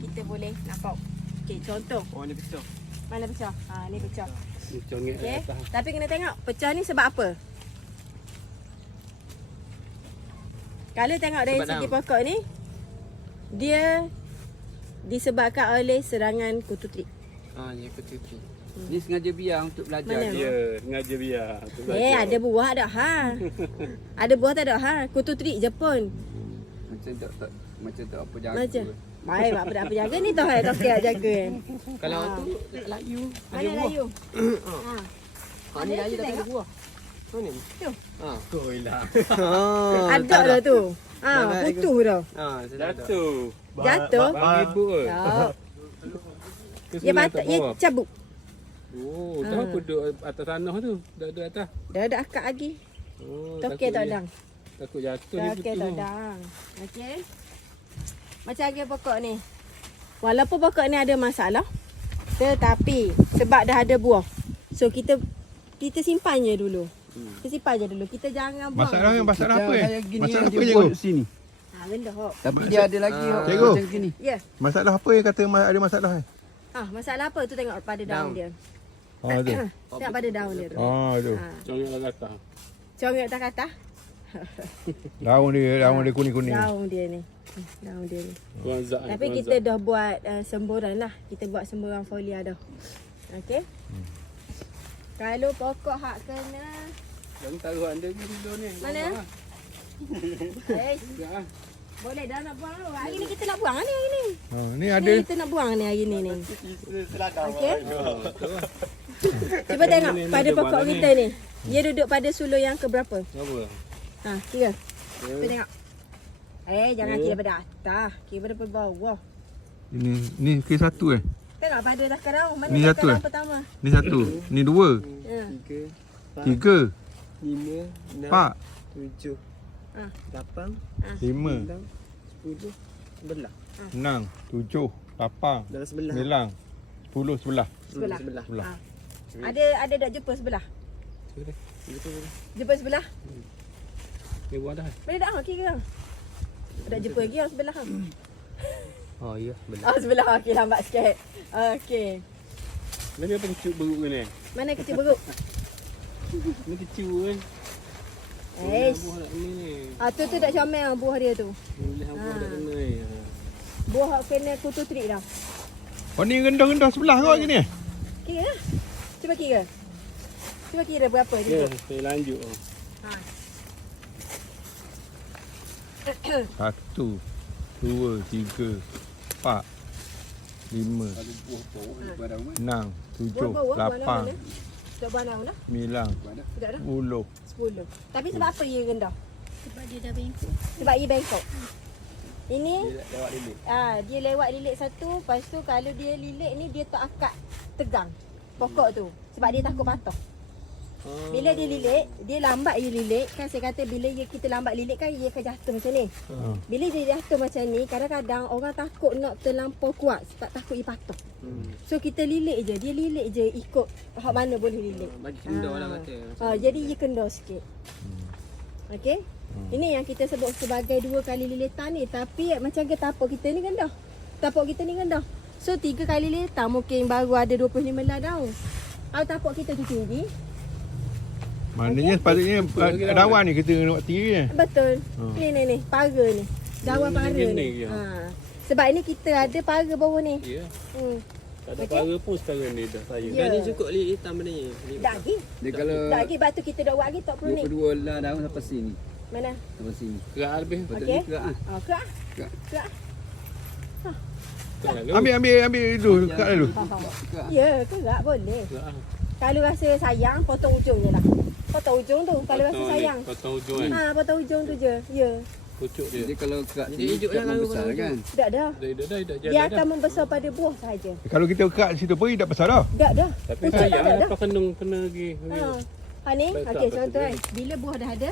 kita boleh nampak. Okey, contoh. Oh ni pecah. Mana pecah? Ni pecah. Ni congek Okey. atas. Tapi kena tengok pecah ni sebab apa? Kalau tengok dari Sebab segi daun. pokok ni, dia disebabkan oleh serangan kutu trik. Ni aku tu. Ni sengaja biar untuk belajar. Mana? Ya, sengaja biar. tu Ada buah tak ha? Ada buah tak ada ha? Kutu trik je pun. Macam tak apa jaga. Macam. Baik, apa jaga ni tahu tak kira jaga. Kalau tu layu. Mana layu? Ni layu dah tengok. ada buah. Ni. Tu. Kau hilang. Ada dah tu. Putus dah. Jatuh. Jatuh. Bagi ibu ke? Tak. Ke Dia sungai patut, tak dia bawah? cabut. Oh, tahu aku duduk atas tanah tu. Duduk atas. Dah ada akak lagi. Oh, Tokek tak dang. Takut jatuh ni Tokek putus. tak dang. Okey. Macam harga pokok ni. Walaupun pokok ni ada masalah, tetapi sebab dah ada buah. So kita simpan je dulu. Kita simpan je dulu. Kita jangan buang. Masalah apa Masalah apa dia cikgu? buat sini. Rendah hok. Tapi dia ada lagi Cikgu. macam gini. Ya. Masalah apa yang kata ada masalah ni? Masalah apa tu tengok pada daun Daun. dia. Oh tu. Tengok pada daun dia tu. Oh tu. Congek lah kata. Congek tak kata? Daun dia kuning-kuning. Daun dia ni. Daun dia ni. Tuan Zak. Tapi kita dah buat semburan lah. Kita buat semburan folia dah. Okey. Kalau pokok hak kena Jangan taruh anda ke dulu ni. mana? Ya. Boleh dah nak buang tu. Hari ni kita nak buang ni hari ni. Ni ada Ni kita nak buang ni hari ni. Okey. Cuba tengok pada pokok kita ni. Dia duduk pada sulur yang ke berapa? Apa? Kira. Cuba tengok. Jangan kira pada atas. Kira pada bawah. ni ke satu Tengok pada takar daun. Mana Ni takar satu, daun pertama? Ni satu. Ni dua. Ya. 3 5, 4 7, 8, 5 10, 11. 6 7 8 Dalam sebelah. 9 10 11. Sebelah. Sebelah. Ada dak jumpa sebelah? Jumpa sebelah? Ni buah dah. Boleh tak kira? Dak jumpa lagi orang sebelah. Oh ya, sebelah. Sebelah. Okey, lambat sikit. Okey. Ni apa kecil beruk ni? Mana kecil beruk? Ni kecil kan. Buah nak ni. Tu dak comel buah dia tu. Boleh buah nak kena ni. Buah hak kena kutu trik dah. Oh ni rendah-rendah sebelah kau gini. Kira lah. Cuba kira. Cuba kira berapa Ya, dia. saya lanjut. 1 2 3 4 5 6 7 8 Tak buah daun dah. 9 Tidak dah. 10. 10. Tapi sebab apa dia rendah? Sebab dia dah bengkok. Sebab dia bengkok. Ini Lewat lilit. dia lewat lilit satu, lepas tu kalau dia lilit ni dia tak akak tegang pokok tu sebab dia takut patah. Bila dia lilit, dia lambat dia lilit. Kan saya kata bila kita lambat lilit kan dia akan jatuh macam ni. Bila dia jatuh macam ni, kadang-kadang orang takut nak terlampau kuat sebab takut dia patah. So kita lilit je, dia lilit je ikut hak mana boleh lilit. Bagi kendor lah kata. Jadi dia kendor sikit. Okey. Ini yang kita sebut sebagai 2 kali lilitan ni. Tapi macam ke tapak kita ni rendah. Tapak kita ni rendah. So 3 kali lilitan mungkin baru ada 25 lah daun. Kalau tapak kita tu tinggi. Maknanya sepatutnya dawan ni kita nak tinggi ni. Betul. Ni. Para ni. Daun para Ni ni. je. Sebab ini kita ada para bawah ni. Ya. Hmm. Tak ada Okey. para pun sekarang ni dah saya. Ya. Ni cukup lilit hitam benda ni. Tak lagi. Dia kalau Tak lagi. Sebab tu kita dah buat lagi tak perlu ni. 22 lah daun sampai sini. Mana? Sampai sini. Kerak lebih. Betul Okey. ni kerak ah. Kerak. Kerak. Kerak. Kerak lalu. Ambil dulu kat dulu. Kerak. Ya, kerak boleh. Kerak. Kalau rasa sayang, potong ujung je lah. Potong ujung tu kalau rasa sayang. Potong ujung kan. Potong ujung tu je. Ya. Pucuk dia. Dia kalau kerak sini dia membesar kan. Tak dah. Dah Dia akan membesar pada buah sahaja. Kalau kita kat situ pun tak besar dah. Tak dah. Tapi Pucuk sayang tak ada. apa kena lagi. Ni, Betul, okey betul, contoh betul. kan. Bila buah dah ada,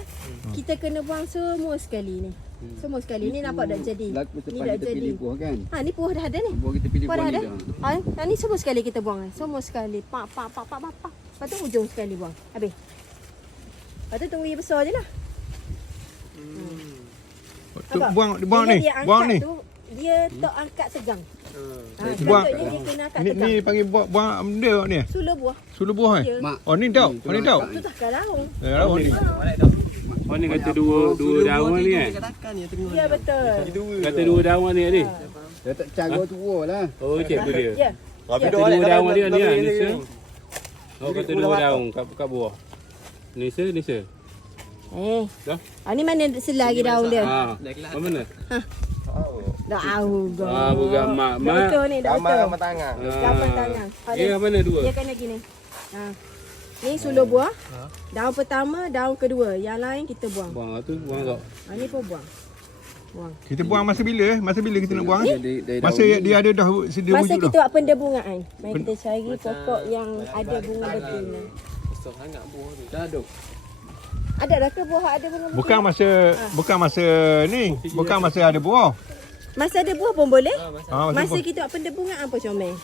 kita kena buang semua sekali ni. Semua sekali ni nampak tak jadi. Berlaku Ni selepas tak kita jadi. pilih buah kan. Ni buah dah ada ni. Buah kita pilih Buah buah dah ni ada. dah. Ni semua sekali kita buang. Semua sekali. Pak. Lepas tu ujung sekali buang. Habis. Lepas tu tunggu dia besar je lah. Tu buang Bila ni. dia Buang angkat ni. tu, dia tok angkat tegang. Buang. Sepatutnya dia kena angkat Ni tegang. panggil buang benda ni. Sula buah. Suluh buah Ya. Mak. Oh ni daun. Oh ni daun. Tu takkan daun. Daun ni. Oh ni kata dua daun ni kan? Ya betul. Kata dua daun ni ni. Dia tak cara tua lah. Oh cik tu dia. Ya. Kata dua daun dia ni lah Nisa. Oh kata dua daun kat buah. Nisa. Dah? Ni mana selagi daun dia? Mana? Daun. Bergamak. Dah betul ni, dah betul. Gambar tangan. Gambar tangan. Dia mana dua? Dia kena gini. Ni suluh buah. Daun pertama, daun kedua. Yang lain kita buang. Buang tu, buang tak? Ni pun buang. Kita buang masa bila? Masa bila kita nak buang? Dari Masa dia ada dah sedia Masa wujud kita dah. buat pendebungaan. Mari kita cari pokok yang ada bunga betina. Dah duk. Ada dah ke buah ada bunga betina? Bukan masa ni. Bukan masa ada buah. Masa ada buah pun boleh. Masa Masa kita buat pendebungaan pun comel.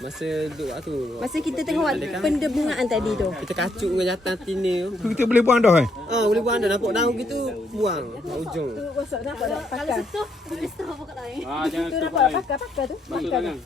Masa duduk tu. Masa kita tengok buat pendebungaan tadi tu. Kita kacuk dengan jatan tini tu. tu kita boleh buang dah Boleh buang dah. Nampak daun gitu, buang. Kat ujung. Tu gosok nampak tak? Pakar. Jangan Tu tu nampak pakar tu. Masuk Pakar tu. tangan.